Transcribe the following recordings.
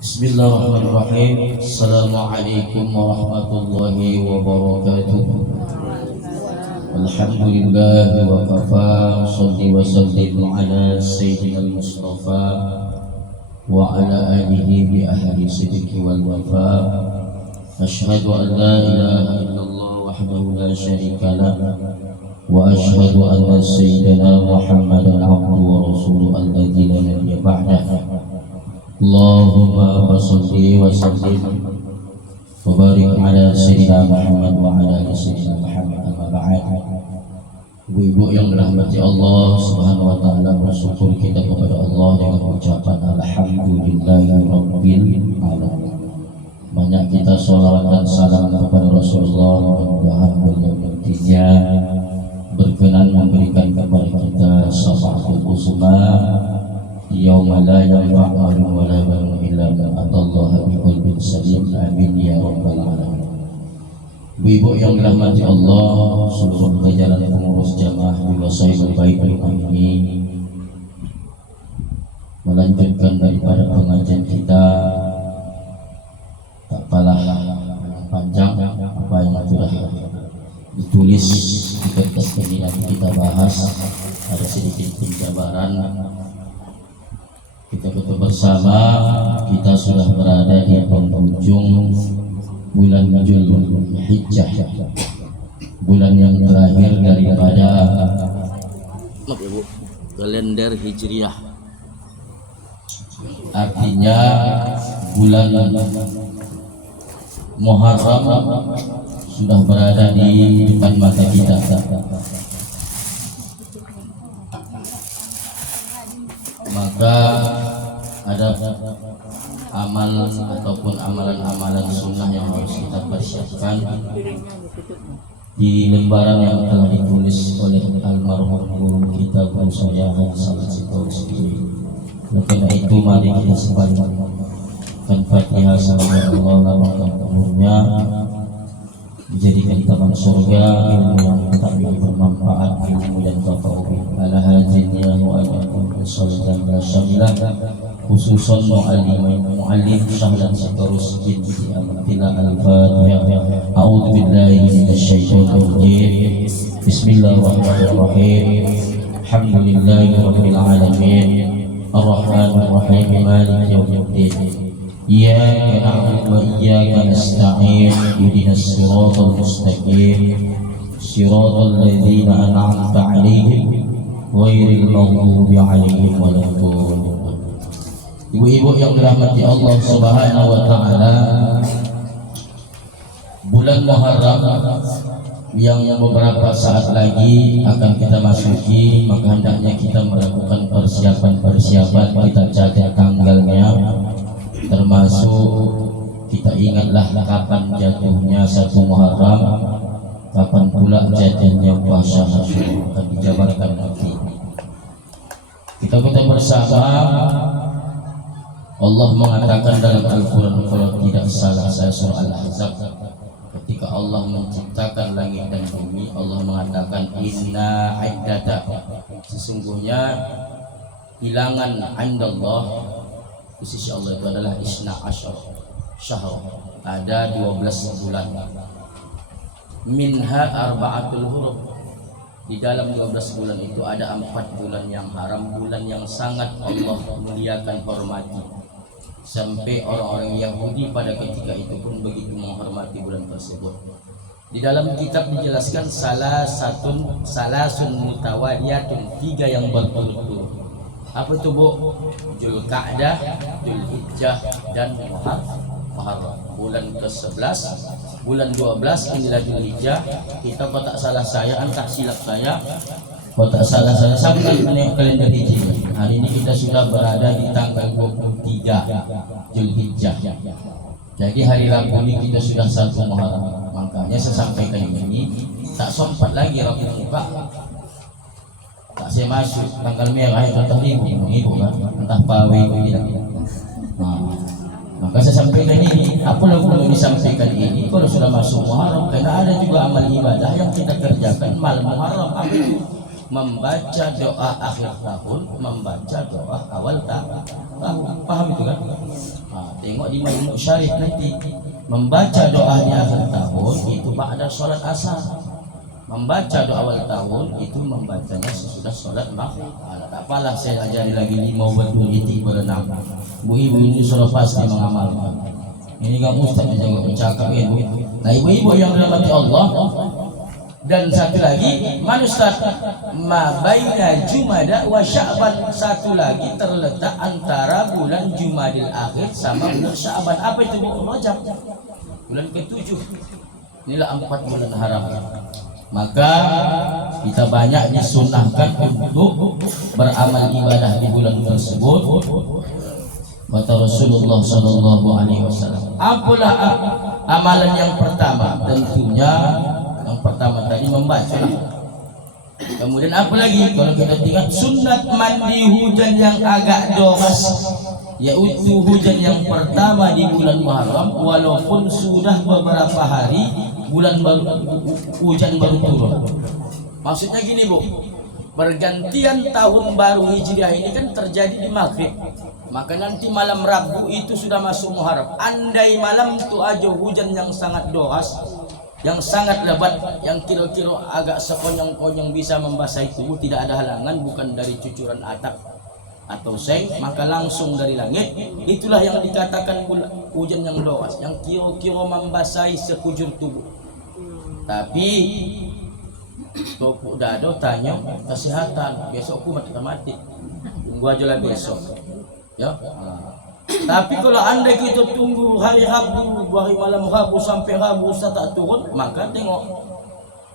Bismillahirrahmanirrahim. Assalamualaikum warahmatullahi wabarakatuh. Alhamdulillah wa kafa. Shalli wa sallim ala sayyidina Mustafa wa ala alihi bi ahli sidqi wal wafa. Asyhadu an la ilaha illallah wahdahu la syarika lah wa asyhadu anna sayyidina Muhammadan abduhu wa rasuluhu alladzi la nabiyya ba'dahu. Allahumma shalli wa sallim wa barik ala sayyidina Muhammad wa ala ali sayyidina Muhammad. Amma ba'd. Ibu-ibu yang dirahmati Allah Subhanahu wa taala, bersyukur kita kepada Allah dengan ucapan alhamdulillahirabbil alamin. Banyak kita sholawat dan salam kepada Rasulullah, mudah-mudahan beliau nantinya berkenan memberikan kepada kita syafaatul uzma yauma la yanfa'u malun wa la banun illa man atallaha biqalbin salim. Amin ya rabbal alamin. Ibu-ibu yang dirahmati Allah, seluruh jajaran pengurus jamaah juga saya berbaik rumah ini melanjutkan daripada pengajian kita. Tak apalah panjang apa yang sudah ditulis di kertas ini, nanti kita bahas. Ada sedikit penjabaran. Kita betul bersama, kita sudah berada di penghujung bulan Zulhijjah, bulan yang terakhir daripada kalender Hijriah. Artinya bulan Muharram sudah berada di depan mata kita. Maka ada amal ataupun amalan-amalan sunnah yang harus kita persiapkan di lembaran yang telah ditulis oleh almarhum guru kita, guru saya Haji Salat Sitorus. Karena itu mari kita sebanyak Fatihah sama Allah, lapangkan umurnya, menjadikan taman surga, ilmu yang tak bermanfaat, ilmu yang tafa'ubi ala hajinnya wa alakum salatan syamilah, khususan mu'allim Syahlan Sitorus binti Amatila al-Fatihah. A'udhu billahi minasyaitonir rajim. Bismillahirrahmanirrahim. Alhamdulillahi rabbil alamin, arrahmanir rahim, maliki yaumiddin. Iyyaka na'budu wa iyyaka nasta'in. Ihdinas siratal mustaqim, siratal ladzina an'amta 'alaihim ghairil maghdubi 'alaihim waladdallin. Ibu-ibu yang dirahmati Allah Subhanahu wa taala, bulan Muharram yang beberapa saat lagi akan kita masuki, maka hendaknya kita melakukan persiapan-persiapan. Kita catat tanggalnya, termasuk kita ingatlah kapan jatuhnya satu Muharram, kapan pula jatuhnya puasa Asyura, akan dijabarkan nanti. Kita bersama. Allah mengatakan dalam Al-Quran, kalau tidak salah saya surah Al-Ahzab, ketika Allah menciptakan langit dan bumi, Allah mengatakan inna iddata, sesungguhnya hilangan indallah di sisi Allah itu adalah isna asyar syahr, ada 12 bulan. Minha arba'atul huruf, di dalam 12 bulan itu ada 4 bulan yang haram, bulan yang sangat Allah muliakan, hormati, sampai orang-orang Yahudi pada ketika itu pun begitu menghormati bulan tersebut. Di dalam kitab dijelaskan salasun mutawaliyatun, 3 yang berturut-turut. Apa itu Bu? Zulqa'dah, Zulhijjah, dan Muharram. Bulan ke-11, bulan 12 inilah Zulhijjah. Kita kalau tak salah saya, entah silap saya, kalau tak salah saya sampai menengok kalender Hijriah. Hari ini kita sudah berada di tanggal 23 Zulhijjah. Jadi hari Rabu ini kita sudah 1 Muharram. Makanya saya sampaikan ini, tak sempat lagi Rabu buka, tak saya masuk tanggal merah itu, entah ibu kan, entah pawe itu tidak. Maka saya sampaikan ini, apalah perlu disampaikan ini kalau sudah masuk Muharram, karena ada juga amal ibadah yang kita kerjakan malam Muharram. Apa itu? membaca doa akhir tahun, membaca doa awal tahun. Paham itu kan? Tengok di Majmu' Syarif nanti. Membaca doa di akhir tahun itu ba'da sholat asar. Membaca doa awal tahun itu membacanya sesudah sholat maghrib. Tak apalah saya ajari lagi 5 betul itik berenang. Ibu-ibu ini sudah pasti mengamalkan. Ini kan Ustaz yang jaga bercakap ya. Nah ibu-ibu yang dirahmati Allah. Dan satu lagi, Ustaz, ma baina Jumada wa Sya'ban, satu lagi terletak antara bulan Jumadil Akhir sama bulan Sya'ban. Apa itu bulan Rajab? Bulan ke-7. Inilah 4 bulan haram. Maka kita banyak disunahkan untuk beramal ibadah di bulan tersebut. Kata Rasulullah sallallahu alaihi wasallam. Apalah amalan yang pertama? Tentunya yang pertama tadi membaca. Kemudian apa lagi? Kalau kita tengok sunat mandi hujan yang agak deras, yaitu hujan yang pertama di bulan Muharram, walaupun sudah beberapa hari hujan baru turun. Maksudnya gini Bu, pergantian tahun baru Hijriah ini kan terjadi di maghrib, maka nanti malam Rabu itu sudah masuk Muharram. Andai malam itu aja hujan yang sangat deras, yang sangat lebat, yang kira-kira agak sekonyong-konyong bisa membasahi tubuh, tidak ada halangan, bukan dari cucuran atap atau seng, maka langsung dari langit. Itulah yang dikatakan hujan yang deras, yang kira-kira membasahi sekujur tubuh. Tapi topuk dado tanya kesehatan, besok aku mati, tunggu aja lah besok ya. Tapi kalau anda kita tunggu hari Rabu, hari malam Rabu sampai Rabu Ustaz tak turun, maka tengok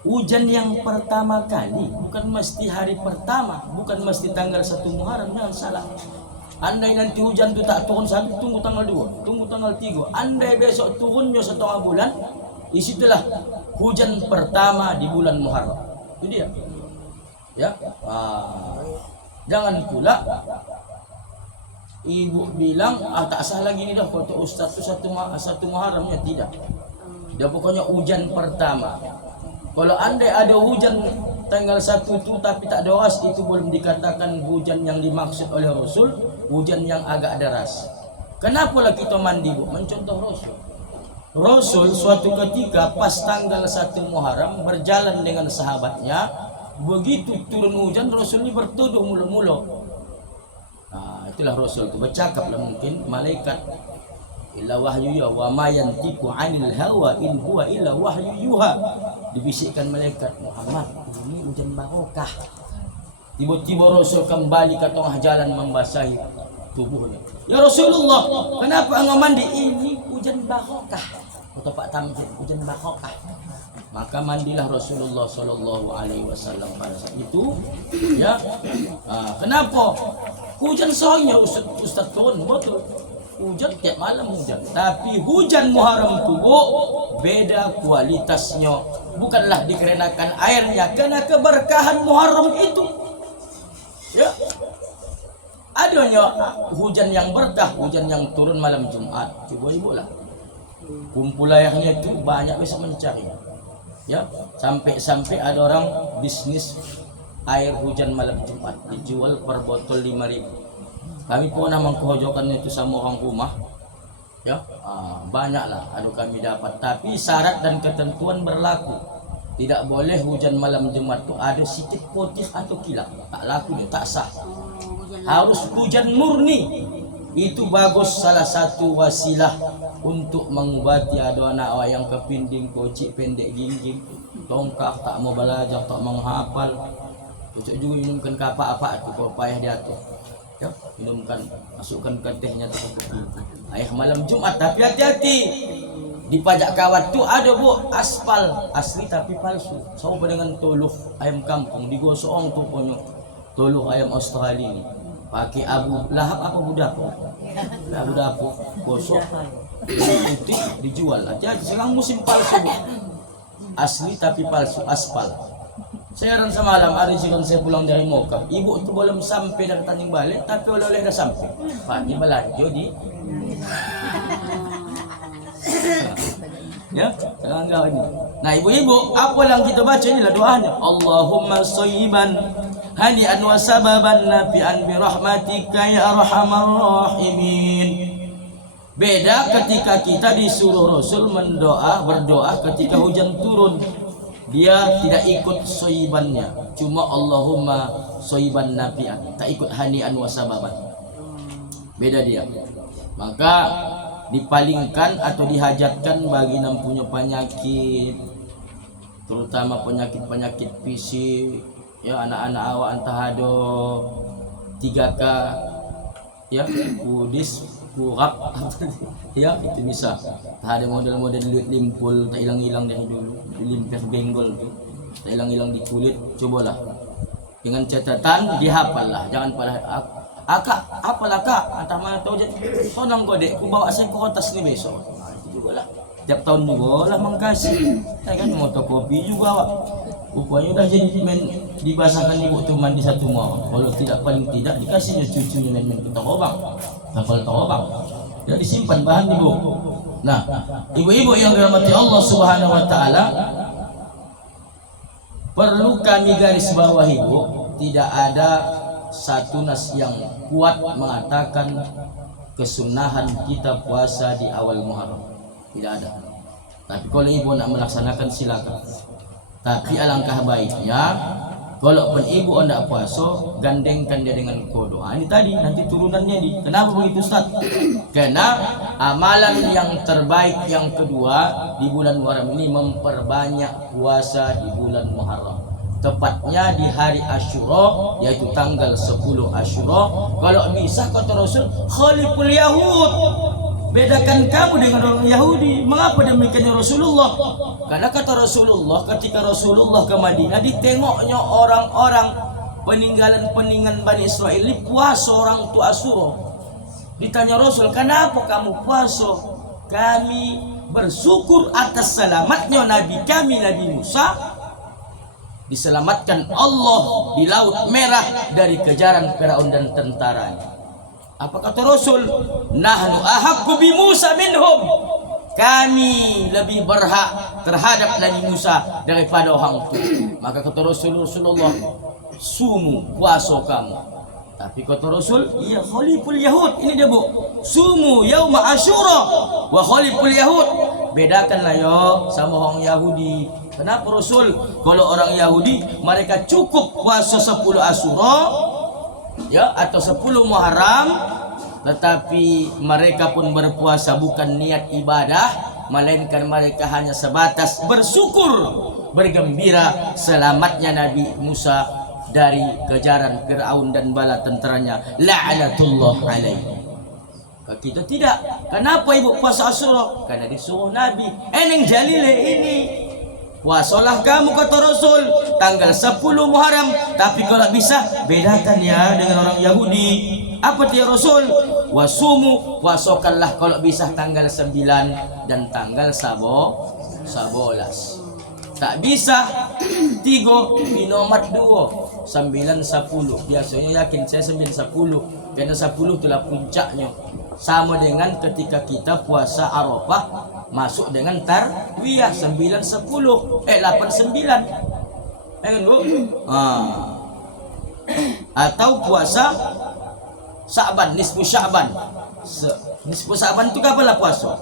hujan yang pertama kali, bukan mesti hari pertama, bukan mesti tanggal 1 Muharram, jangan salah. Andai nanti hujan itu tak turun satu, tunggu tanggal 2, tunggu tanggal 3. Andai besok turunnya setengah bulan, disitulah hujan pertama di bulan Muharram. Itu dia. Ya. Jangan pula ibu bilang tak sah lagi ni dah kata Ustaz tu satu Muharramnya, tidak. Dia pokoknya hujan pertama. Kalau andai ada hujan tanggal 1 itu tapi tak deras, itu belum dikatakan hujan yang dimaksud oleh Rasul, hujan yang agak deras. Kenapalah kita mandi Bu? Mencontoh Rasul. Rasul suatu ketika pas tanggal 1 Muharram berjalan dengan sahabatnya, begitu turun hujan Rasul ini bertuduh mulu-mulu. Itulah Rasul itu bercakaplah mungkin malaikat, illa wahyu ya wa ma yantiqu 'anil hawa in huwa illa wahyu yuha. Dibisikkan malaikat, Muhammad, ini hujan barokah. Tiba-tiba Rasul kembali ke tengah jalan membasahi tubuhnya. Ya Rasulullah, kenapa engkau mandi? Ini hujan barokah. Kata Pak Tamjid, hujan barokah. Maka mandilah Rasulullah sallallahu alaihi wasallam pada saat itu. Ya. Kenapa? Hujan soalnya Ustaz turun, betul. Hujan tiap malam hujan. Tapi hujan Muharram itu beda kualitasnya. Bukanlah dikarenakan airnya, karena keberkahan Muharram itu. Ya. Adanya hujan yang berkah, hujan yang turun malam Jumat. Coba ibu lah. Kumpul airnya itu banyak bisa mencari. Ya, sampai ada orang bisnis air hujan malam Jumat dijual per botol 5.000. Kami pernah mengkojokan itu sama orang rumah. Ya, banyaklah anu kami dapat. Tapi syarat dan ketentuan berlaku. Tidak boleh hujan malam Jumat itu ada sikit putih atau kilap. Tak laku dia, tak sah. Harus hujan murni. Itu bagus, salah satu wasilah untuk mengobati ada anak awak yang kepinding, kocik pendek gingging, tongkak, tak mau belajar, tak menghafal. Cocok juga minumkan kapak-apak tu kalau payah dia tu. Ya, minumkan, masukkan ke tehnya tu. Air malam Jumat, tapi hati-hati. Di pajak kawat tu ada Bu aspal asli tapi palsu. Sama dengan toluh ayam kampung digosong tu punya toluh ayam Australia ni. Pakai abu lahap apa budapo? Abu dapo gosok. Putih dijual. Hati-hati sekarang musim palsu Bu. Asli tapi palsu aspal. Saya ran semalam hari sekarang saya pulang dari Mokah. Ibu tu belum sampai dari Tanjung Balik tapi oleh-oleh dah sampai. Pak ni belanja di ya, sekarang kau ini. Nah ibu-ibu, apa yang kita baca inilah doanya. Allahumma sayyiban hani'an wa sababan nafi'an bi rahmatika ya arhamar rahimin. Beda ketika kita disuruh Rasul berdoa ketika hujan turun. Dia tidak ikut soibannya, cuma Allahumma soiban nafi'an, tak ikut hani'an wa sababan. Beda dia. Maka dipalingkan atau dihajatkan bagi yang punya penyakit, terutama penyakit fisik, ya anak-anak awak antahado 3K, ya kudis kurap ya itu bisa. Tak ada model-model limpul tak hilang-hilang dari dulu, limpah benggol tu tak hilang-hilang di kulit. Cobalah dengan catatan dihafal lah, jangan pada akak apalah kak antah mana tahu je sonang godek ku bawa saya ke atas ni besok. Itu juga lah, tiap tahun juga lah mengkasih kan motokopi juga awak. Rupanya dah jadi main dibasahkan ibu tu mandi satu mau. Kalau tidak, paling tidak dikasihnya cucunya main tarobang, hafal tarobang. Ya disimpan bahan ibu. Nah, ibu-ibu yang dirahmati Allah Subhanahu wa taala, perlu kami garis bawah ibu, tidak ada satu nas yang kuat mengatakan kesunahan kita puasa di awal Muharram. Tidak ada. Tapi kalau ibu nak melaksanakan silakan. Tapi alangkah baiknya kalau pun ibu hendak puasa, gandengkan dia dengan kodo. Ini tadi nanti turunannya di. Kenapa begitu Ustaz? Karena amalan yang terbaik yang kedua di bulan Muharram ini memperbanyak puasa di bulan Muharram. Tepatnya di hari Asyura, yaitu tanggal 10 Asyura. Kalau bisa kata Rasul, khaliful Yahud. Bedakan kamu dengan orang Yahudi. Mengapa demikian Rasulullah? Karena kata Rasulullah, ketika Rasulullah ke Madinah, ditengoknya orang-orang peninggalan Bani Israel ini puasa orang tu Asyura. Ditanya Rasul, kenapa kamu puasa? Kami bersyukur atas selamatnya Nabi kami, Nabi Musa, diselamatkan Allah di Laut Merah dari kejaran Firaun dan tentaranya. Apa kata Rasul? Nahnu ahaqqu bi Musa minhum. Kami lebih berhak terhadap Nabi Musa daripada orang itu. Maka kata Rasulullah, sumu puasa kamu. Tapi kata Rasul, ya khaliful Yahud. Ini dia bu, sumu yauma Asyura wa khaliful Yahud. Bedakanlah ya sama orang Yahudi. Kenapa Rasul? Kalau orang Yahudi mereka cukup puasa 10 Asyura ya atau 10 Muharram, tetapi mereka pun berpuasa bukan niat ibadah, melainkan mereka hanya sebatas bersyukur, bergembira selamatnya Nabi Musa dari kejaran Firaun dan bala tenteranya, la'natullah alaihi. Kita tidak. Kenapa ibu puasa Asyura? Karena disuruh Nabi. Eneng jalile ini. Puasalah kamu kata Rasul tanggal 10 Muharram. Tapi kalau bisa bedakan ya dengan orang Yahudi. Apa dia Rasul? Wasumu, puasakanlah kalau bisa tanggal 9 dan tanggal 11. Tak bisa 3 dinomat 2 9 10. Biasanya yakin saya 9 10. Karena 10 itulah puncaknya. Sama dengan ketika kita puasa Arafah masuk dengan tarwiyah 9 10 8 9. Kan Bu? Atau puasa Sya'ban, nisfu Sya'ban. Nisfu Sya'ban itu kapan puasa?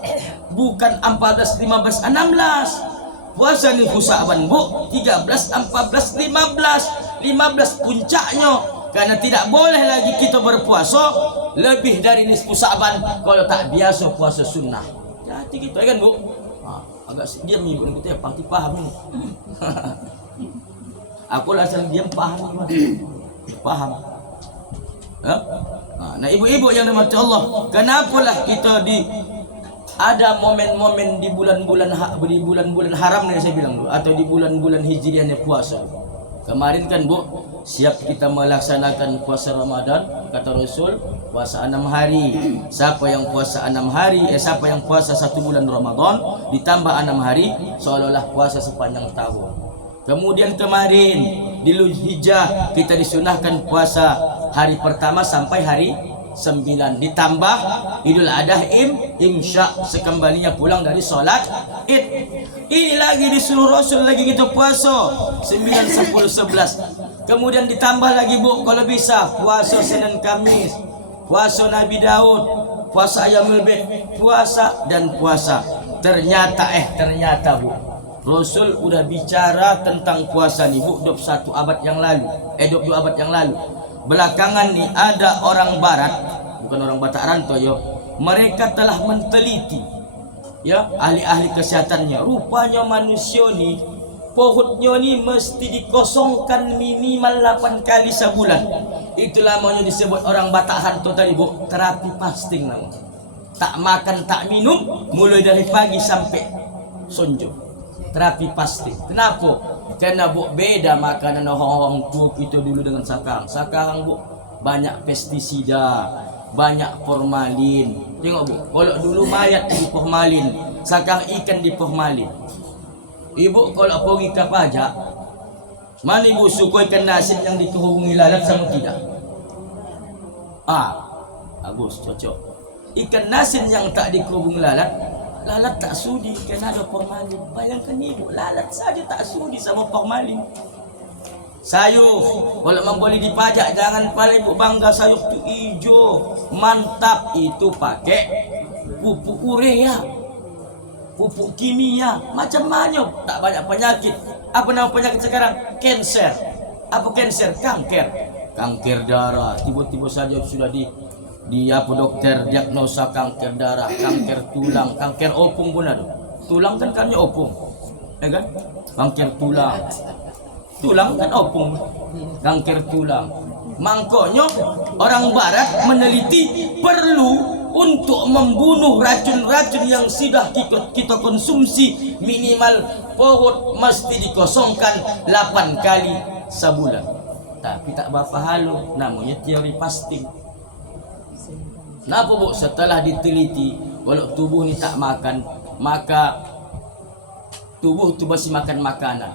Bukan 14 15 16. Puasa nisfu Sya'ban Bu, 13 14 15. 15 puncaknya. Karena tidak boleh lagi kita berpuasa lebih dari nisfu Sya'ban kalau tak biasa puasa sunnah. Hati kita kan Bu. Agak diam ibu kita ya, pasti paham ini. Aku lah asal diam paham ini. Paham. Ya? Nah ibu-ibu yang dirahmati Allah, kenapalah kita ada momen-momen di bulan-bulan haram nih saya bilang dulu, atau di bulan-bulan hijriahnya puasa. Kemarin kan Bu, siap kita melaksanakan puasa Ramadan, kata Rasul, puasa 6 hari. Siapa yang puasa 6 hari, siapa yang puasa 1 bulan Ramadan ditambah 6 hari, seolah-olah puasa sepanjang tahun. Kemudian kemarin di Dzulhijjah kita disunahkan puasa hari pertama sampai hari 9, ditambah Idul Adha Imsyak sekembalinya pulang dari sholat Id. Ini lagi disuruh Rasul lagi kita puasa 9, 10, 11. Kemudian ditambah lagi Bu, kalau bisa puasa Senin Kamis, puasa Nabi Daud, puasa Ayyamul Bid, puasa dan puasa. Ternyata Bu, Rasul udah bicara tentang puasa nih Bu 21 abad yang lalu, 22 abad yang lalu. Belakangan nih ada orang barat, bukan orang Batak Rantau yo, mereka telah menteliti ya, ahli-ahli kesehatannya. Rupanya manusia nih pohutnya nih mesti dikosongkan minimal 8 kali sebulan. Itulah namanya disebut orang Batak Hantu tadi Bu, terapi fasting namanya. Tak makan tak minum mulai dari pagi sampai sonjo. Terapi fasting. Kenapa? Karena Bu beda makanan orang tua kita dulu dengan sekarang. Sekarang Bu banyak pestisida, banyak formalin. Tengok Bu, kalau dulu mayat di formalin, sekarang ikan di formalin. Ibu kalau pergi ke pajak, mana ibu suka ikan asin yang dikehubungi lalat sama tidak? Bagus, cocok. Ikan asin yang tak dikehubungi lalat, lalat tak sudi kerana ada formalin. Bayangkan ibu, lalat saja tak sudi sama formalin. Sayur, kalau memang boleh dipajak, jangan paling ibu bangga sayur tu hijau, mantap. Itu pakai pupuk urea, pupuk kimia, macam mana tak banyak penyakit. Apa nama penyakit sekarang? Kanser. Apa kanser? Kanker darah. Tiba-tiba saja sudah di apa dokter diagnosa kanker darah, kanker tulang, kanker opung pun ada. Tulang kan kannya opung, ya kan? Kanker tulang kan opung, kanker tulang. Makanya orang barat meneliti perlu untuk membunuh racun-racun yang sudah kita konsumsi, minimal perut mesti dikosongkan 8 kali sebulan. Tapi tak berapa halu, namanya teori fasting. Kenapa Bu? Setelah diteliti, kalau tubuh ni tak makan, maka tubuh tu masih makan makanan.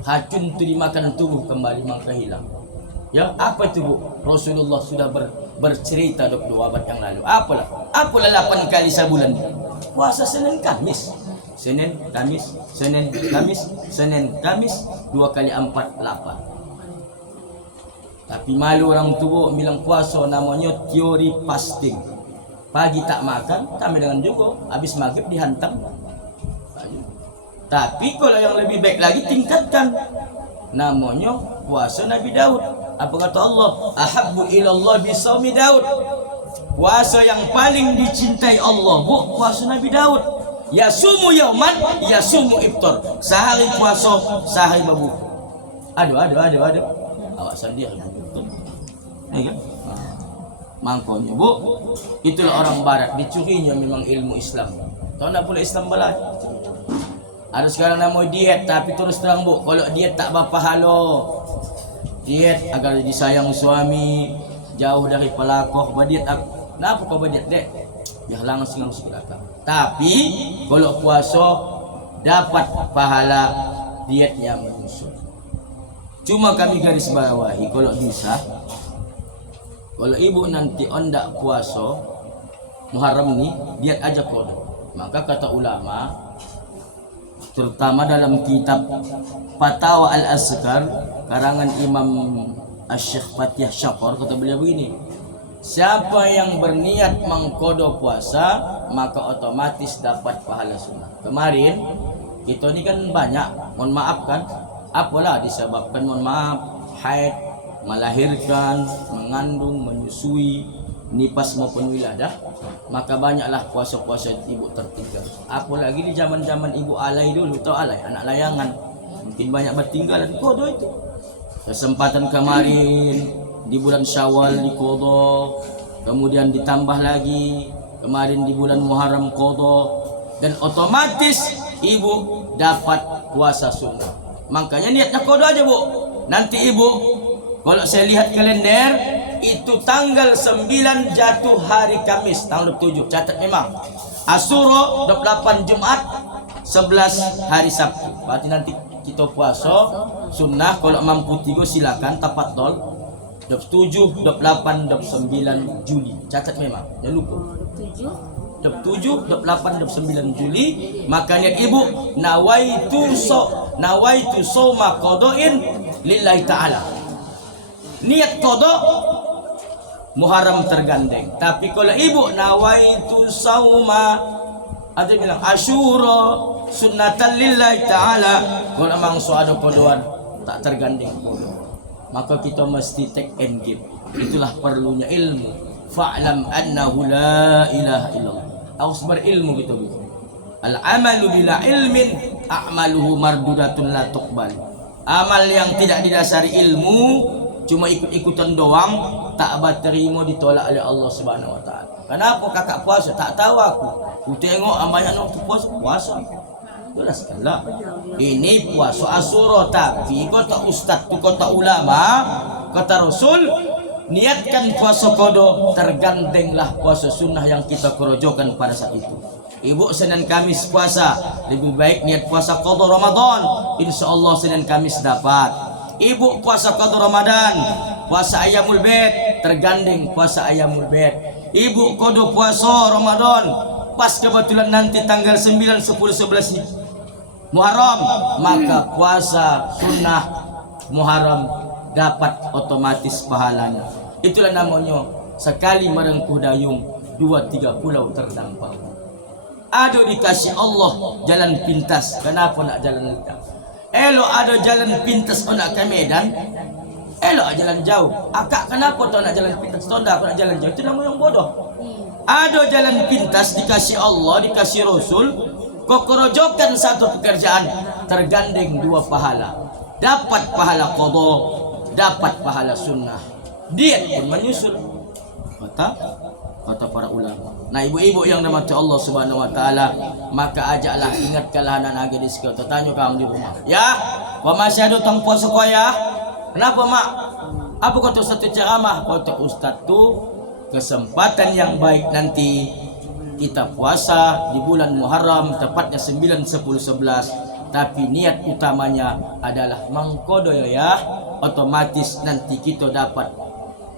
Racun tu dimakan tubuh kembali maka hilang. Ya, apa itu Bu? Rasulullah sudah bercerita 22 abad yang lalu. Apalah 8 kali sebulan. Puasa Senin Kamis. Senin Kamis, 2 kali 4, 8. Tapi malu orang tua bilang puasa, namanya teori fasting. Pagi tak makan, tambah dengan juga habis maghrib dihantam. Tapi kalau yang lebih baik lagi tingkatkan, namanya puasa Nabi Daud. Apa kata Allah? Ahabbu ilallah bisawmi Daud. Puasa yang paling dicintai Allah Bu, puasa Nabi Daud. Yasumu yauman, yasumu iftar. Sehari puasa, sehari berbuka. Aduh. Awak sedih betul. Ya kan? Makanya Bu, itulah orang barat, dicurinya memang ilmu Islam. Tahu nak pula Islam balai. Ada sekarang nama diet, tapi terus terang Bu, kalau diet tak berpahala. Diet agar disayang suami, jauh dari pelakor. Berdiet kenapa kau berdiet dek? Biar langsung sikit. Tapi kalau puasa dapat pahala dietnya menyusul. Cuma kami garis bawahi, kalau bisa, kalau ibu nanti ondak puasa Muharram ni diet aja qada. Maka kata ulama, terutama dalam kitab Fatawa Al-Azkar karangan Imam Asy-Syaikh Fatih Syafar, kata beliau begini, siapa yang berniat mengqada puasa maka otomatis dapat pahala sunnah. Kemarin kita ni kan banyak, mohon maaf kan, apalah disebabkan, mohon maaf, haid, melahirkan, mengandung, menyusui, nipas maupun wiladah, maka banyaklah puasa-puasa ibu tertinggal. Apalagi di zaman-zaman ibu alai dulu, tahu alai, anak layangan, mungkin banyak bertinggalan kodo itu. Kesempatan kemarin di bulan Syawal di kodo, kemudian ditambah lagi kemarin di bulan Muharram kodo, dan otomatis ibu dapat puasa sunnah. Makanya niatnya kodo aja Bu. Nanti ibu, kalau saya lihat kalender, itu tanggal 9 jatuh hari Kamis, tanggal 7. Catat memang. Asyura 28 Jumat, 11 hari Sabtu. Berarti nanti kita puasa sunnah, kalau mampu 3 silakan tafaddol. 27, 28, 29 Juli. Catat memang. Jangan lupa. 7, 28, 29 Juli. Maka niat ibu, nawaitu sawma qadain lillahi ta'ala. niat kodok Muharram tergandeng. Tapi kalau ibu nawaitu sauma, ada bilang Asyura sunnatan lillahi ta'ala, kalau memang ada kodoan tak tergandeng kodo, maka kita mesti take and give. Itulah perlunya ilmu. Fa'lam annahu la ilaha illallah. Harus berilmu gitu. Al-amalu bila ilmin a'maluhu mardudatun la tuqbal. Amal yang tidak didasari ilmu, cuma ikut-ikutan doang, tak terima, ditolak oleh Allah Subhanahu wa taala. Kenapa kakak puasa? Tak tahu aku. Ku tengok banyak orang puasa. Jelas lah. Ini puasa Asyura, tapi kata ustaz tu, kata ulama, kata Rasul, niatkan puasa kodo, tergandenglah puasa sunnah yang kita kerojokan pada saat itu. Ibu Senin Kamis puasa, lebih baik niat puasa kodo Ramadan. Insya Allah Senin Kamis dapat. Ibu puasa kodo Ramadan, puasa Ayyamul Bid, tergandeng puasa Ayyamul Bid. Ibu kodo puasa Ramadan, pas kebetulan nanti tanggal 9, 10, 11 Muharram, maka puasa sunnah Muharram dapat otomatis pahalanya. Itulah namanya sekali merengkuh dayung, 2-3 pulau terdampar. Ada dikasih Allah jalan pintas, kenapa nak jalan dekat? Elok ada jalan pintas nak ke Medan, elok jalan jauh. Akak kenapa tak nak jalan pintas? Tonda aku nak jalan jauh, itu namanya yang bodoh. Ada jalan pintas dikasih Allah, dikasih Rasul, kau kerojokan satu pekerjaan, tergandeng 2 pahala. Dapat pahala qadha, dapat pahala sunnah. Diet pun menyusul. Kata para ulama. Nah, ibu-ibu yang dirahmati Allah Subhanahu wa taala, maka ajaklah, ingatkanlah anak-anak gadis kau. Tanya kamu di rumah. Ya, kau masih ada tang puasa kau ya? Kenapa, Mak? Apa kata satu ceramah? Kata ustaz tu, kesempatan yang baik nanti kita puasa di bulan Muharram, tepatnya 9, 10, 11. Tapi niat utamanya adalah mangkodo ya. Otomatis nanti kita dapat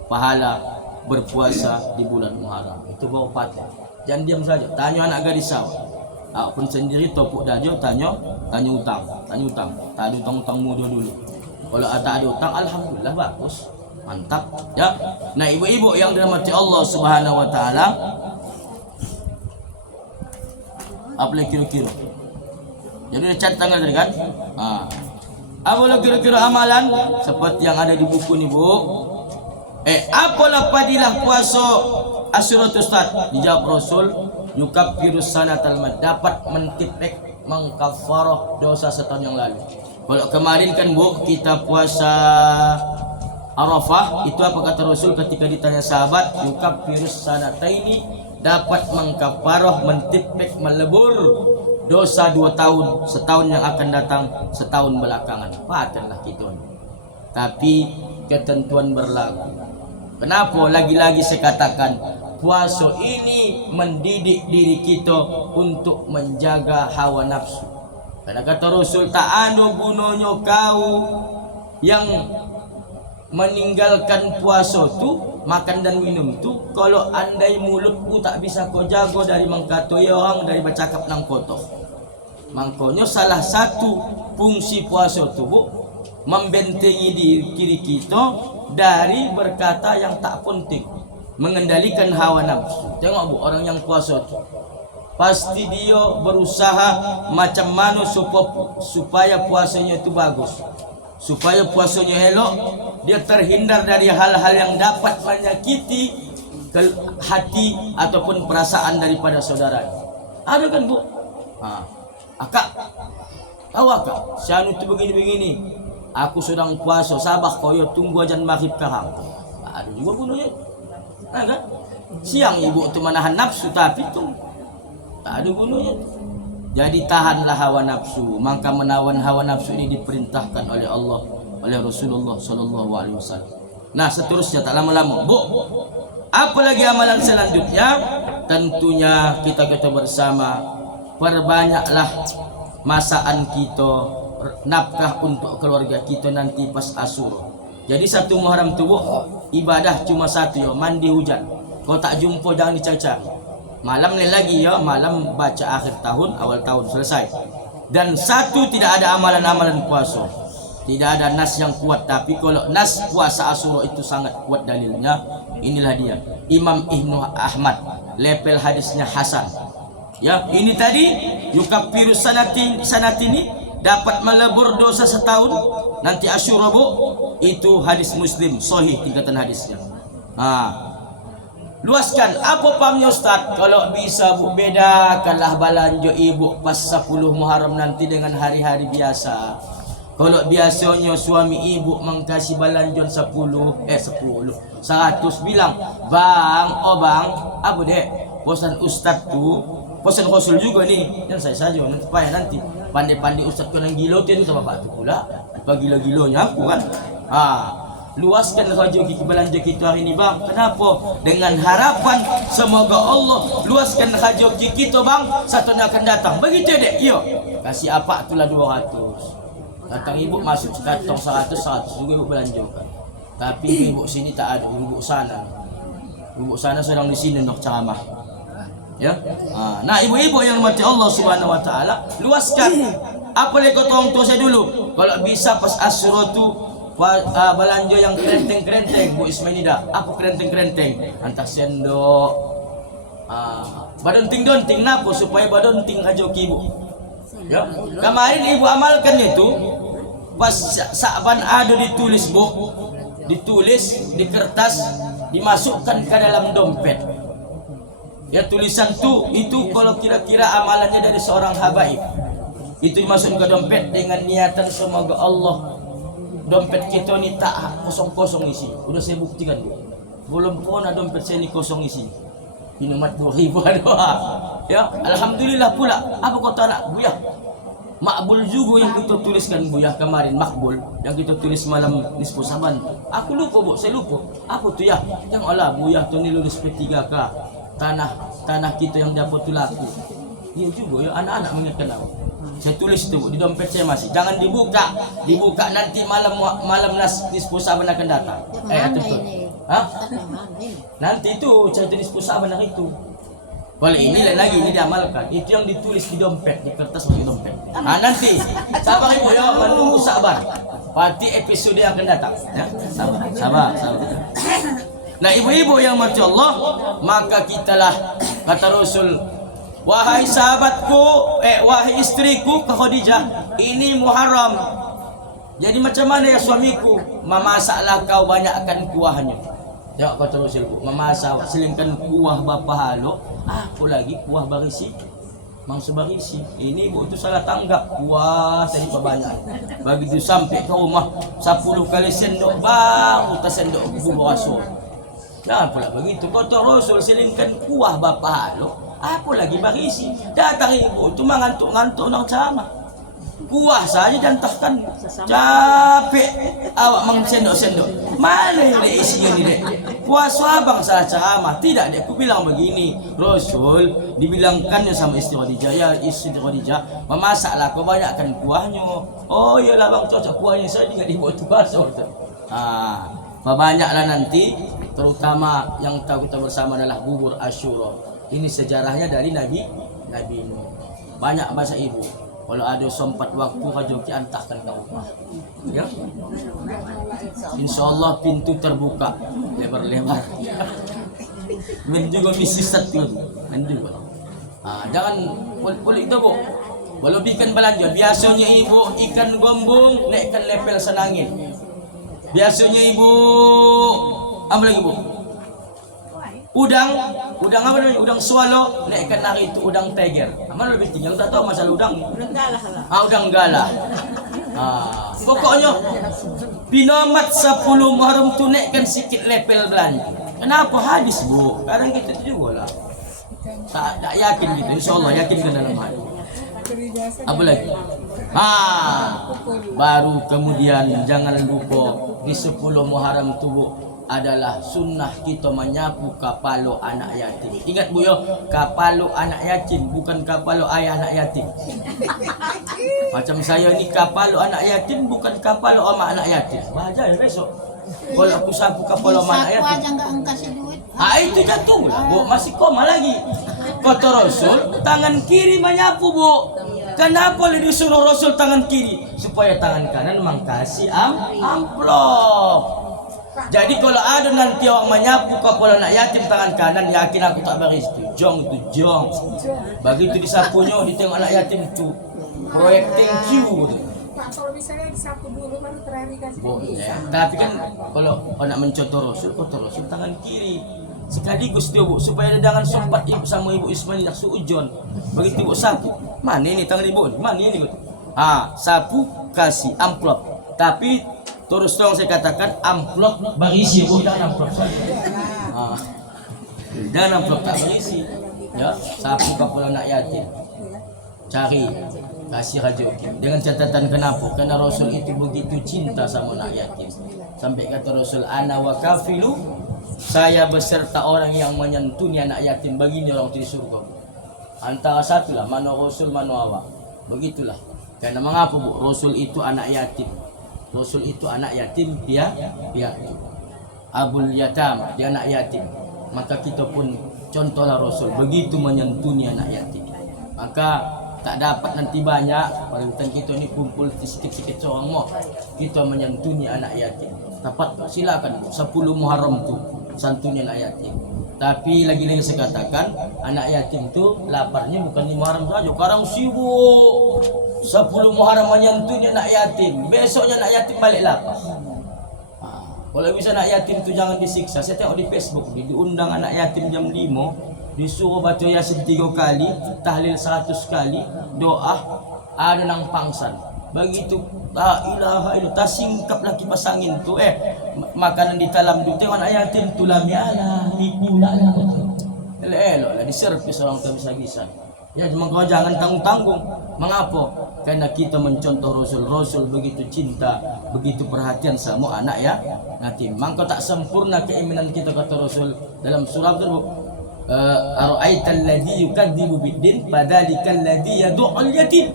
pahala berpuasa di bulan Muharram. Itu bawa patah. Jangan diam saja. Tanya anak gadis sawah. Aku pun sendiri topuk dajo, tanya utang. Tak ada utang muda dulu. Kalau tak ada utang, alhamdulillah bagus. Mantap. Ya. Nah, ibu-ibu yang dirahmati Allah Subhanahu wa taala, apa lagi kira-kira? Jadi cat tanggal tadi kan? Apa lagi kira-kira amalan seperti yang ada di buku ni, Bu? Apalah padilah puasa Asyura Ustaz? Dijawab Rasul, yukaffirus sanatal mad, dapat mentiplek, mengkafarah dosa setahun yang lalu. Kalau kemarin kan, Bu, kita puasa Arafah, itu apa kata Rasul ketika ditanya sahabat, yukaffirus sanataini, dapat mengkafarah, mentiplek, melebur dosa 2 tahun, setahun yang akan datang, setahun belakangan. Patahlah kita. Tapi ketentuan berlaku. Kenapa? Lagi-lagi saya katakan, puasa ini mendidik diri kita untuk menjaga hawa nafsu. Karena kata Rasul, tak ada gunanya kau yang meninggalkan puasa tu, makan dan minum tu, kalau andai mulutku tak bisa kau jaga dari mengkatoi orang, dari bercakap nang kotor. Makanya salah satu fungsi puasa tu, Bu, membentengi diri kita dari berkata yang tak penting, mengendalikan hawa nafsu. Tengok, Bu, orang yang puasa tu pasti dia berusaha macam mana supaya puasanya itu bagus, supaya puasanya elok, dia terhindar dari hal-hal yang dapat menyakiti hati ataupun perasaan daripada saudara. Ada kan, Bu? Akak, tahu akak, Syanu itu begini-begini. Aku sedang puasa, sabar kau ya, tunggu ajan maghrib kahang. Ada juga bunuhnya. Nah, kan? Siang ibu itu menahan nafsu, tapi itu tak ada bunuhnya. Jadi tahanlah hawa nafsu. Maka menawan hawa nafsu ini diperintahkan oleh Allah, oleh Rasulullah sallallahu alaihi wasallam. Nah, seterusnya tak lama-lama, Bu. Apalagi amalan selanjutnya? Tentunya kita bersama perbanyaklah masaan kita, nafkah untuk keluarga kita nanti pas Asyura. Jadi satu Muharram tu, Bu, ibadah cuma satu ya, mandi hujan. Kau tak jumpa jangan dicari-cari. Malam ni lagi ya, malam baca akhir tahun, awal tahun selesai. Dan satu tidak ada amalan-amalan puasa. Tidak ada nas yang kuat, tapi kalau nas puasa Asyura itu sangat kuat dalilnya. Inilah dia Imam Ibnu Ahmad, level hadisnya hasan. Ya, ini tadi yukaffiru sanatini, dapat melebur dosa setahun. Nanti Asyura bu, itu hadis Muslim sahih tingkatan hadisnya. Luaskan apa pahamnya Ustaz? Kalau bisa bu, bedakanlah belanja ibu pas 10 Muharram nanti dengan hari-hari biasa. Kalau biasanya suami ibu mengkasih balanjon 100 bilang, bang, apa dek, bosan Ustaz tuh, bosan Rasul juga nih, dan saya saja supaya nanti pandai-pandai Ustaz kau yang gilo itu sama bapak tu pula, gilo-gilonya aku kan. Luaskan rezeki belanja kita hari ini bang. Kenapa? Dengan harapan semoga Allah luaskan rezeki kita bang, satu yang akan datang. Begitu dek, iya. Kasih apa itulah 200. Datang ibu masuk kantong 100 juga ibu belanjakan. Tapi ibu sini tak ada, ibu sana sedang di sini untuk ceramah. Ya. Nah ibu-ibu yang mati Allah Subhanahu Wa Taala, luaskan. Apa lagi kau tolong saya dulu. Kalau bisa pas Asyura tu belanja yang kerenteng-kerenteng Bu Ismailida. Apa kerenteng-kerenteng? Antah sendok. Badonting-donting napa supaya badonting rezeki ibu. Ya. Kemarin ibu amalkan itu pas Sa'ban ada ditulis bu, ditulis di kertas, dimasukkan ke dalam dompet. Ya tulisan itu kalau kira-kira amalannya dari seorang habaib. Itu dimasukkan ke dompet dengan niatan semoga Allah dompet kita ni tak kosong-kosong isi. Udah saya buktikan bu. Belum pernah dompet saya ni kosong isi. Minuman 2000 doa. Ya, alhamdulillah pula. Apa kata nak buyah? Makbul juga yang kita tuliskan buyah kemarin, makbul yang kita tulis malam nisfu Saban. Aku lupa bu, saya lupa. Apa tu ya? Yang Allah buyah tu ni lulus P3K. Tanah kita yang dapat tu laku. Dia juga ya anak-anak mengingatkan aku. Saya tulis itu bu, di dompet saya masih. Jangan dibuka nanti malam nisfu Saban akan datang. Nanti itu saya tulis nisfu Saban itu. Kalau ini lain lagi, ini diamalkan. Itu yang ditulis di dompet, di kertas di dompet. Nanti, sabar ibu ya, menunggu sabar. Pasti episode yang akan datang. Ya? Sabar. Nah ibu-ibu yang mati Allah, maka kitalah, kata Rasul, wahai sahabatku, wahai istriku, ke Khadijah, ini Muharram. Jadi macam mana ya suamiku? Memasaklah kau banyakkan kuahnya. Ya kata Rasul, memasak, selingkan kuah bapa halo. Apa lagi kuah barisi? Mangsa barisi. Ini ibu tu salah tanggap. Kuah tadi banyak. Begitu sampai ke rumah 10 kali sendok baru tersendok bubur asam. Nah pula begitu kata Rasul, selingkan kuah bapa halo. Apa lagi barisi? Datang ibu tu mengantuk-ngantuk nak ceramah. Kuah saja dantahkan. Capek awak mengsendok-sendok. Mana yang dek isinya ni dek? Puasa abang salah ceramah. Tidak dek, aku bilang begini. Rasul dibilangkannya sama istri Khadijah, ya istri Khadijah, memasaklah kau banyakkan kuahnya. Oh iyalah bang, cocok kuahnya saya tidak dibuat puasa. Banyaklah nanti, terutama yang tahu kita bersama adalah bubur Asyura. Ini sejarahnya dari Nabi Nuh. Banyak bahasa ibu. Kalau ada sempat waktu rezeki antahkan ke rumah. Ya. Insyaallah pintu terbuka lebar-lebar. Men juga misi satu. Men juga. Jangan boleh itu bu. Walau bikin belanja, biasanya ibu ikan gombong naikkan level senangin. Biasanya ibu apa lagi bu? Udang apa namanya? Udang swallow, naikkan hari itu udang tiger. Mana lebih tinggi? Yang tak tahu masalah udang. Udang galah lah. Udang galah. Pokoknya pinomat 10 Muharram tu naikkan sikit level belanja. Kenapa hadis bu? Kadang kita tu juga lah. Tak yakin gitu. InsyaAllah yakinkan dalam hati. Apa lagi? Baru kemudian jangan lupa di 10 Muharram tu bu, adalah sunnah kita menyapu kapalo anak yatim. Ingat bu yo, kapalo anak yatim bukan kapalo ayah anak yatim. Macam saya ni kapalo anak yatim bukan kapalo ama anak yatim. Bahagia ya besok. Kalau aku sapu kapalo ama anak yatim. Sapu aja enggak kasih duit. Itu jatuh lah bu, masih koma lagi. Kata Rasul, tangan kiri menyapu bu. Kenapa disuruh Rasul tangan kiri? Supaya tangan kanan mengkasih amplop. Jadi kalau ada nanti orang menyapu kepala anak yatim tangan kanan, yakin aku tak baris tu jong. Begitu disapunya ditengok anak yatim tu proyek thank you tu. Pak, kalau misalnya disapu dulu baru terakhir kasih. Ya. Tapi kan kalau nak mencontoh Rasul, contoh Rasul tangan kiri. Sekaligus dia bu supaya dia jangan sempat ibu sama ibu Ismail nak suujon. Begitu ibu sapu, mana ini tangan ibu? Mana ini? Sapu kasih amplop. Tapi terus terang saya katakan amplop berisi bu, jangan amplop saja. Jangan amplop tak berisi. Ya, sapu kepala anak yatim. Cari kasih rajuk dengan catatan kenapa? Karena Rasul itu begitu cinta sama anak yatim. Sampai kata Rasul, ana wa kafilu, saya beserta orang yang menyantuni anak yatim, baginya orang di surga. Antara satulah mana Rasul mana awak. Begitulah. Karena mengapa bu? Rasul itu anak yatim. Rasul itu anak yatim, dia abul yatam, dia anak yatim. Maka kita pun contohlah Rasul begitu menyantuni anak yatim. Maka tak dapat nanti banyak pada hutan kita ni kumpul sikit-sikit seorang mau kita menyantuni anak yatim. Dapat silakan 10 Muharram tu santuni anak yatim. Tapi lagi-lagi saya katakan anak yatim tu laparnya bukan di Muharram saja. Sekarang sibuk 10 Muharram menyantuni anak yatim. Besoknya anak yatim balik lapar. Kalau bisa anak yatim tu jangan disiksa. Saya tengok di Facebook diundang anak yatim jam 5, disuruh baca Yasin 3 kali, tahlil 100 kali, doa ada nang pangsan. Begitu la ilaha illallah singkaplah kipas angin tu makanan di dalam tu tengok anak yatim tu lam yalah dipula lah elok lah diservis orang tak bisa ya cuma kau jangan tanggung-tanggung. Mengapa? Karena kita mencontoh Rasul begitu cinta, begitu perhatian sama anak ya yatim. Maka tak sempurna keimanan kita kata Rasul dalam surah tu ara'aital ladzi yukadzibu biddin fadzalikal ladzi yad'ul yatim.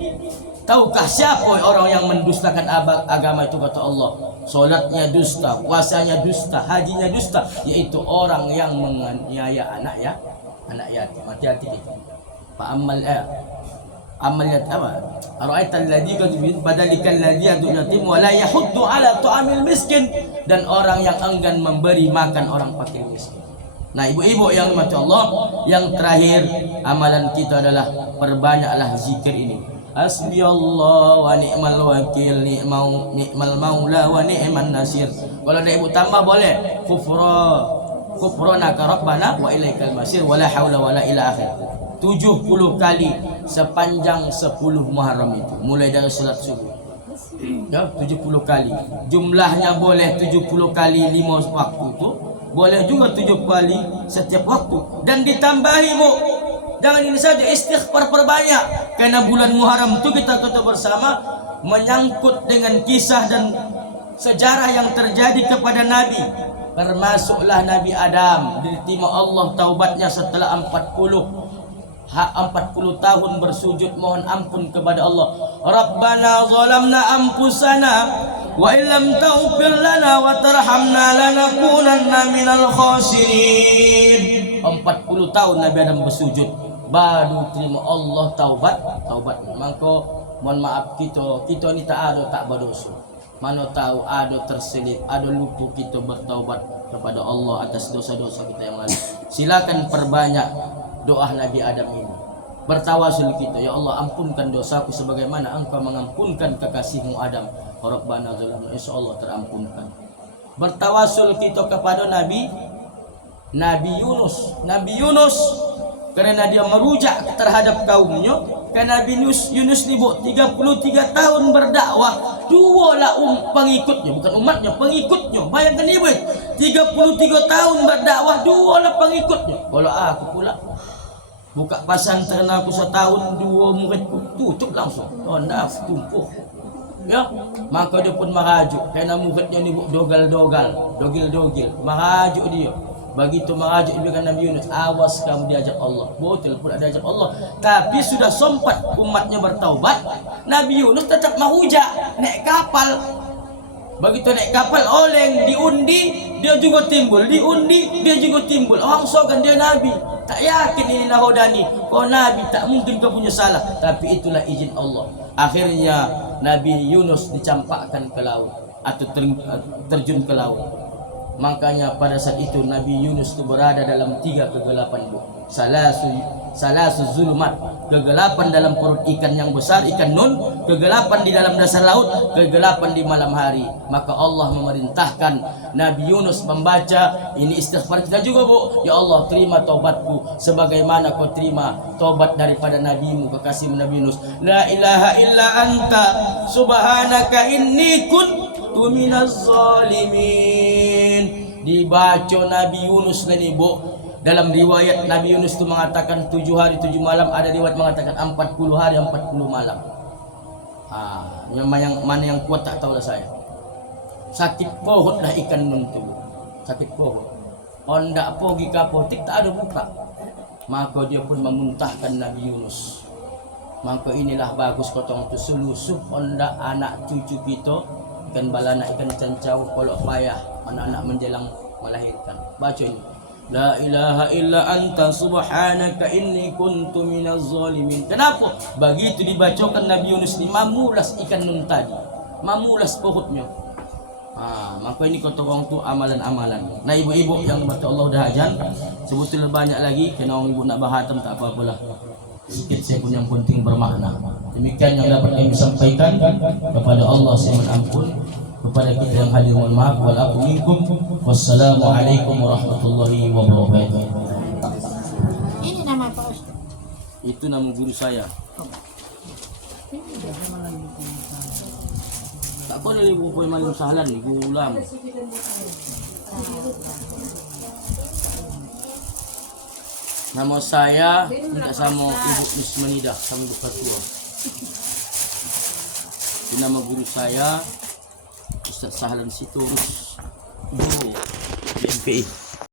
Tahukah siapa orang yang mendustakan agama itu kata Allah? Solatnya dusta, puasanya dusta, hajinya dusta, yaitu orang yang menganiaya anak yatim. Hati-hati kita. Fa amal apa? Ara'aital ladzi yukadzibu fadzalikal ladzi yad'ul yatim wa la yahuddu ala ta'amil miskin, dan orang yang enggan memberi makan orang fakir miskin. Nah ibu-ibu yang dimati Allah, yang terakhir amalan kita adalah perbanyaklah zikir ini. Hasbi Allah wa ni'mal wakil, ni'mal maula wa ni'man nasir. Kalau ada ibu tambah boleh kufranaka rabbana wa ilaikal masir wa la haula wa la ila akhir. 70 kali sepanjang 10 Muharram itu, mulai dari salat subuh. Ya, 70 kali. Jumlahnya boleh 70 kali 5 waktu itu. Boleh juga 7 kali setiap waktu. Dan ditambahi bu, jangan ini saja, istighfar perbanyak. Karena bulan Muharram itu kita ketahui bersama menyangkut dengan kisah dan sejarah yang terjadi kepada Nabi. Termasuklah Nabi Adam diterima Allah taubatnya setelah 40 tahun bersujud mohon ampun kepada Allah. Rabbana zalamna anfusana wa illam taghfir lana wa tarhamna lanakunanna minal khasirin. 40 tahun Nabi Adam bersujud baru terima Allah taubat. Maka mohon maaf kita ni tak berdosa. Mana tahu ada terselip, ada lupa kita bertaubat kepada Allah atas dosa-dosa kita yang lalu. Silakan perbanyak doa Nabi Adam ini. Bertawasul kita, ya Allah ampunkan dosaku sebagaimana Engkau mengampunkan kekasihmu Adam. Rabbana zalamna, insyaallah terampunkan. Bertawasul kita kepada Nabi Yunus karena dia merujak terhadap kaumnya. Karena Nabi Yunus ni 33 tahun berdakwah, 2 lah pengikutnya, bukan umatnya, pengikutnya. Bayangkan ni 33 tahun berdakwah, 2 lah pengikutnya. Kalau aku pula buka pesantren aku setahun, 2 muridku tutup langsung. Oh nak tumpuh. Ya, maka dia pun merajuk. Karena muridnya ni dogil. Merajuk dia. Begitu merajuk juga Nabi Yunus, awas kamu diajak Allah. Betul pun ada diajak Allah, tapi sudah sempat umatnya bertaubat. Nabi Yunus tetap mahujak naik kapal. Begitu naik kapal oleng, diundi, dia juga timbul, diundi, dia juga timbul. Orang sogan dia Nabi. Tak yakin ini nahodani. Kau Nabi, tak mungkin kau punya salah. Tapi itulah izin Allah. Akhirnya Nabi Yunus dicampakkan ke laut atau terjun ke laut. Makanya pada saat itu Nabi Yunus itu berada dalam 3 kegelapan, Bu. Salasu zulumat, kegelapan dalam perut ikan yang besar, ikan nun, kegelapan di dalam dasar laut, kegelapan di malam hari. Maka Allah memerintahkan Nabi Yunus membaca ini istighfar kita juga, Bu. Ya Allah, terima taubatku sebagaimana kau terima taubat daripada nabimu kekasih Nabi Yunus. La ilaha illa anta subhanaka inni kuntu minaz zalimin. Dibaca Nabi Yunus ini, Bu. Dalam riwayat Nabi Yunus itu mengatakan 7 hari 7 malam, ada riwayat mengatakan 40 hari 40 malam. Yang mana yang kuat tak tahulah saya. Sakit pohon dah ikan nun tu. Sakit pohon. Ondak pogi kapotik tak ada buka. Maka dia pun memuntahkan Nabi Yunus. Maka inilah bagus kotong tu selusuh ondak anak cucu kita, ikan balana, ikan cancau, kalau payah anak-anak menjelang melahirkan. Baca ini. La ilaha illa anta subhanaka inni kuntu minaz zalimin. Kenapa? Begitu dibacakan Nabi Yunus ni, mamulas ikan nun tadi, mamulas pohutnya. Maka ini kata orang tu amalan-amalan. Nah, ibu-ibu yang mata Allah dah ajan, sebetulnya banyak lagi. Kena orang ibu nak bahatam tak apa-apalah. Sikit saya pun yang penting bermakna. Demikian yang dapat kami sampaikan. Kepada Allah saya mohon ampun, kepada kita yang hadir mohon maaf. Wal aku minkum. Wassalamualaikum warahmatullahi wabarakatuh. Ini nama Pak Ustaz. Itu nama guru saya. Tak apa dari buku yang malam sahlan ni, guru ulam. Nama saya minta sama Ibu Miss Manidah, sama Ibu Ketua. Itu nama guru saya Ustaz Sahlan Sitorus, guru BMPI.